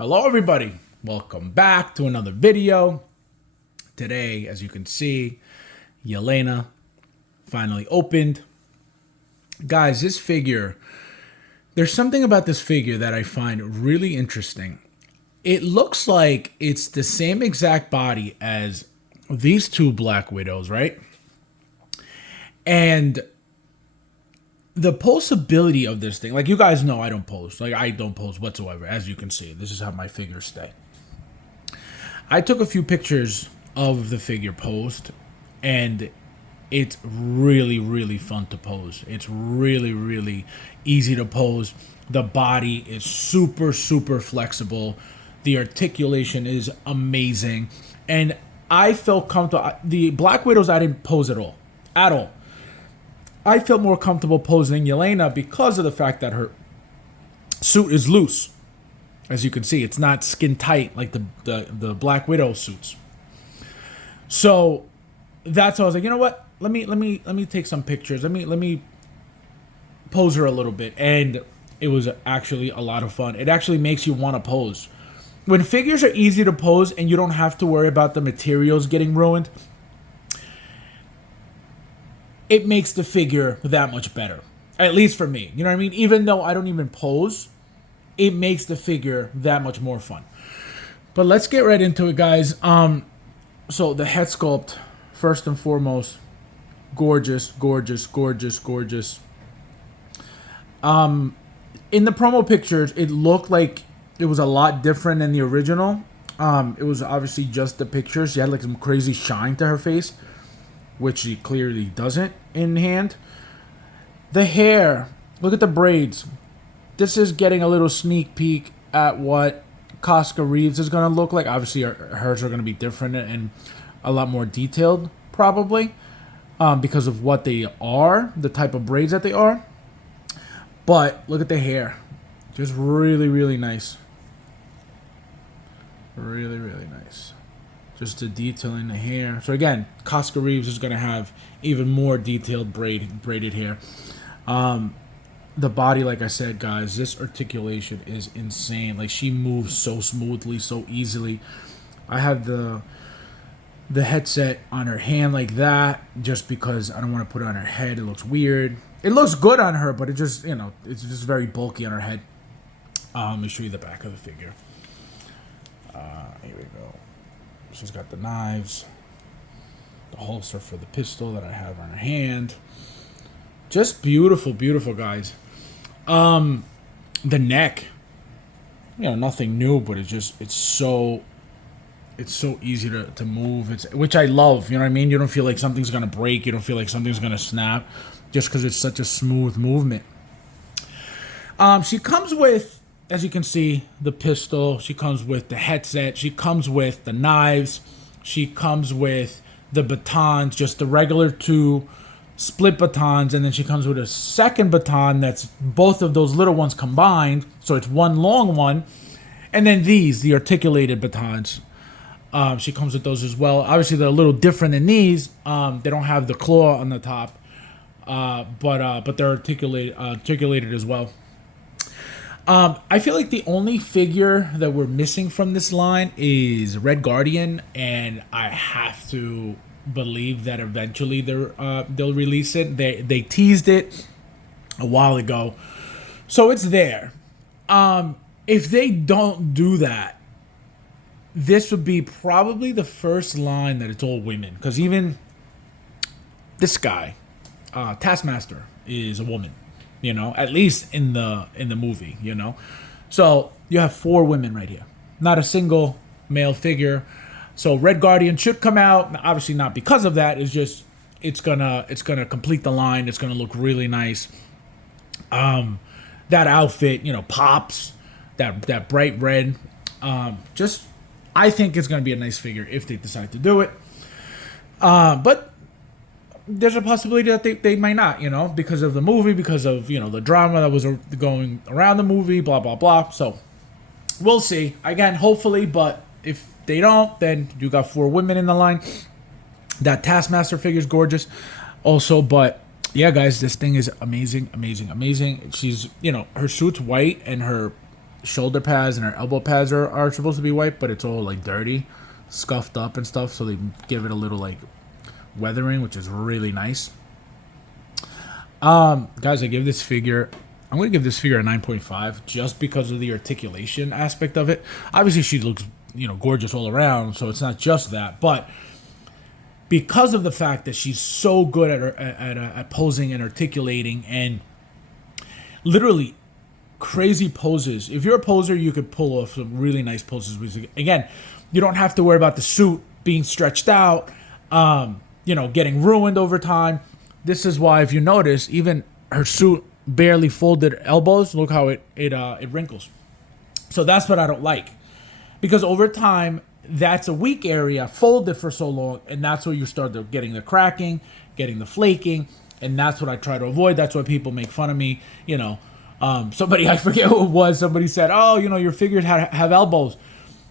Hello everybody, welcome back to another video. Today, as you can see, Yelena finally opened. Guys, this figure, there's something about this figure that I find really interesting. It looks like it's the same exact body as these two Black Widows, right? And the posability of this thing, like you guys know, I don't pose. Like I don't pose whatsoever, as you can see. This is how my figures stay. I took a few pictures of the figure posed, and it's really, really fun to pose. It's really, really easy to pose. The body is super, super flexible. The articulation is amazing. And I felt comfortable. The Black Widows, I didn't pose at all. At all. I felt more comfortable posing Yelena because of the fact that her suit is loose. As you can see, it's not skin tight like the Black Widow suits. So that's why I was like, you know what? Let me take some pictures. Let me pose her a little bit, and it was actually a lot of fun. It actually makes you want to pose. When figures are easy to pose and you don't have to worry about the materials getting ruined, it makes the figure that much better. At least for me. You know what I mean? Even though I don't even pose, it makes the figure that much more fun. But let's get right into it, guys. So the head sculpt, first and foremost, gorgeous, gorgeous, gorgeous, gorgeous. In the promo pictures, it looked like it was a lot different than the original. It was obviously just the pictures. She had like some crazy shine to her face, which she clearly doesn't in hand. The hair, look at the braids. This is getting a little sneak peek at what Casca Reeves is going to look like. Obviously, hers are going to be different and a lot more detailed, probably, because of what they are, the type of braids that they are. But look at the hair. Just really, really nice. Really, really nice. Just the detail in the hair. So again, Casca Reeves is going to have even more detailed braided hair. The body, like I said, guys, this articulation is insane. Like, she moves so smoothly, so easily. I have the headset on her hand like that just because I don't want to put it on her head. It looks weird. It looks good on her, but it just, you know, it's just very bulky on her head. Let me show you the back of the figure. Here we go. She's got the knives, the holster for the pistol that I have on her hand. Just beautiful, beautiful, guys. The neck, you know, nothing new, but it's so easy to move. Which I love. You know what I mean? You don't feel like something's gonna break. You don't feel like something's gonna snap, just because it's such a smooth movement. She comes with, as you can see, the pistol. She comes with the headset. She comes with the knives. She comes with the batons, just the regular two split batons. And then she comes with a second baton that's both of those little ones combined. So it's one long one. And then the articulated batons. She comes with those as well. Obviously, they're a little different than these. They don't have the claw on the top. But they're articulated as well. I feel like the only figure that we're missing from this line is Red Guardian, and I have to believe that eventually they'll release it. They teased it a while ago, so it's there. If they don't do that, this would be probably the first line that it's all women, because even this guy, Taskmaster, is a woman. You know, at least in the movie, you know. So you have 4 women right here. Not a single male figure. So Red Guardian should come out. Obviously not because of that. It's just it's gonna complete the line. It's gonna look really nice. That outfit, you know, pops. That bright red. Just I think it's gonna be a nice figure if they decide to do it. But there's a possibility that they might not, you know, because of the movie, because of, you know, the drama that was going around the movie, blah, blah, blah. So we'll see. Again, hopefully, but if they don't, then you got 4 women in the line. That Taskmaster figure is gorgeous also, but yeah, guys, this thing is amazing, amazing, amazing. She's, you know, her suit's white and her shoulder pads and her elbow pads are supposed to be white, but it's all like dirty, scuffed up and stuff. So they give it a little like weathering, which is really nice. Guys, I'm going to give this figure a 9.5 just because of the articulation aspect of it. Obviously, she looks, gorgeous all around, so it's not just that, but because of the fact that she's so good at posing and articulating and literally crazy poses. If you're a poser, you could pull off some really nice poses. Again, you don't have to worry about the suit being stretched out, getting ruined over time. This is why, if you notice, even her suit barely folded elbows. Look how it wrinkles. So that's what I don't like, because over time, that's a weak area, folded for so long, and that's where you start getting the cracking, getting the flaking, and that's what I try to avoid. That's why people make fun of me. Somebody, I forget who it was, somebody said, "Oh, your figures have elbows."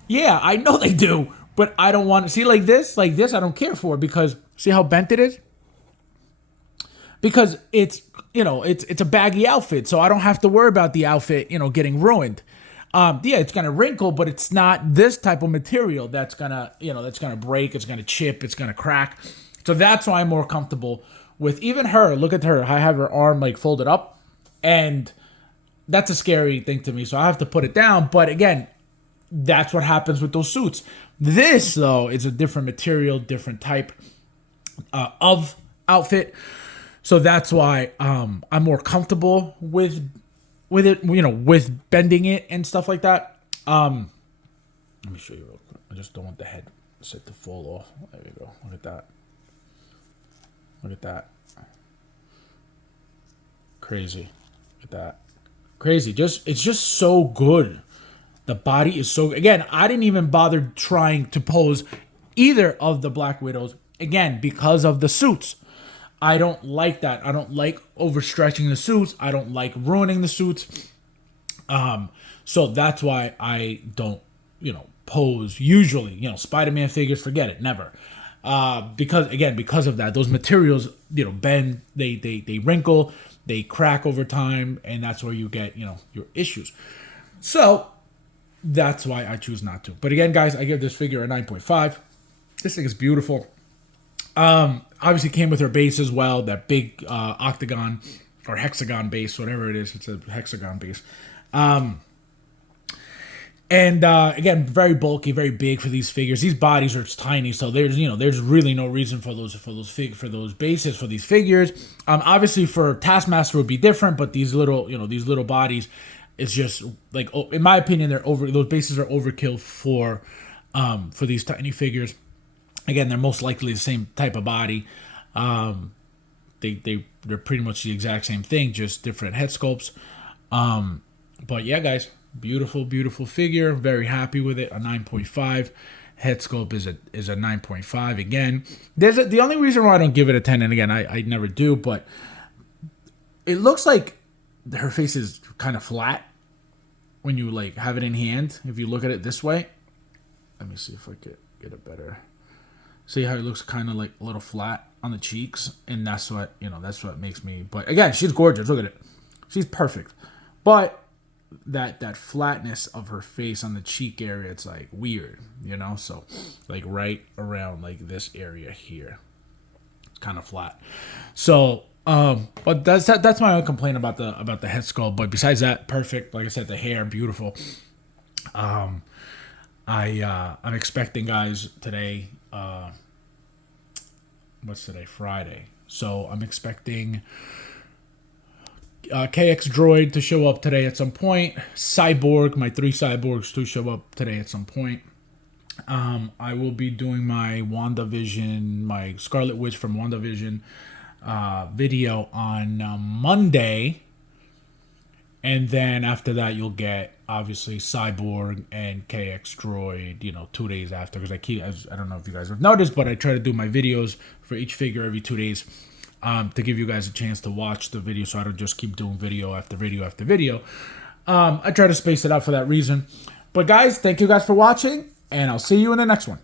Yeah, I know they do, but I don't want to see like this. I don't care for, because see how bent it is. Because it's a baggy outfit, so I don't have to worry about the outfit getting ruined. It's gonna wrinkle, but it's not this type of material that's gonna break, it's gonna chip, it's gonna crack. So that's why I'm more comfortable with even her. Look at her. I have her arm like folded up, and that's a scary thing to me. So I have to put it down. But again, that's what happens with those suits. This though is a different material, different type of outfit. So that's why I'm more comfortable with it, with bending it and stuff like that. Let me show you real quick. I just don't want the head set to fall off. There you go. Look at that. Look at that. Crazy. Look at that. Crazy. It's just so good. The body is so... Again, I didn't even bother trying to pose either of the Black Widows. Again, because of the suits. I don't like that. I don't like overstretching the suits. I don't like ruining the suits. So that's why I don't, pose usually. Spider-Man figures, forget it, never. Because of that, those materials, bend, they wrinkle, they crack over time, and that's where you get, your issues. So that's why I choose not to. But again, guys, I give this figure a 9.5. This thing is beautiful. Obviously came with her base as well, that big octagon or hexagon base, whatever it is. It's a hexagon base. Again, very bulky, very big for these figures. These bodies are tiny, so there's really no reason for those bases for these figures. Obviously for Taskmaster would be different, but these little bodies, it's just like, in my opinion, those bases are overkill for these tiny figures. Again, they're most likely the same type of body. They're pretty much the exact same thing, just different head sculpts. But yeah, guys, beautiful, beautiful figure. Very happy with it. A 9.5. Head sculpt is a 9.5. Again, the only reason why I don't give it a 10, and again, I never do, but it looks like her face is kind of flat when you like have it in hand. If you look at it this way, let me see if I could get a better. See how it looks kind of like a little flat on the cheeks, and that's what makes me. But again, she's gorgeous. Look at it, she's perfect. But that flatness of her face on the cheek area, it's like weird, So like right around like this area here, it's kind of flat. So but that's my only complaint about the head sculpt. But besides that, perfect. Like I said, the hair beautiful. I'm expecting, guys, today. What's today? Friday. So I'm expecting KX Droid to show up today at some point. Cyborg, my 3 cyborgs, to show up today at some point. I will be doing my WandaVision, my Scarlet Witch from WandaVision video on Monday. And then after that, you'll get, obviously, Cyborg and KX Droid, 2 days after. Because I don't know if you guys have noticed, but I try to do my videos for each figure every 2 days to give you guys a chance to watch the video, so I don't just keep doing video after video after video. I try to space it out for that reason. But guys, thank you guys for watching, and I'll see you in the next one.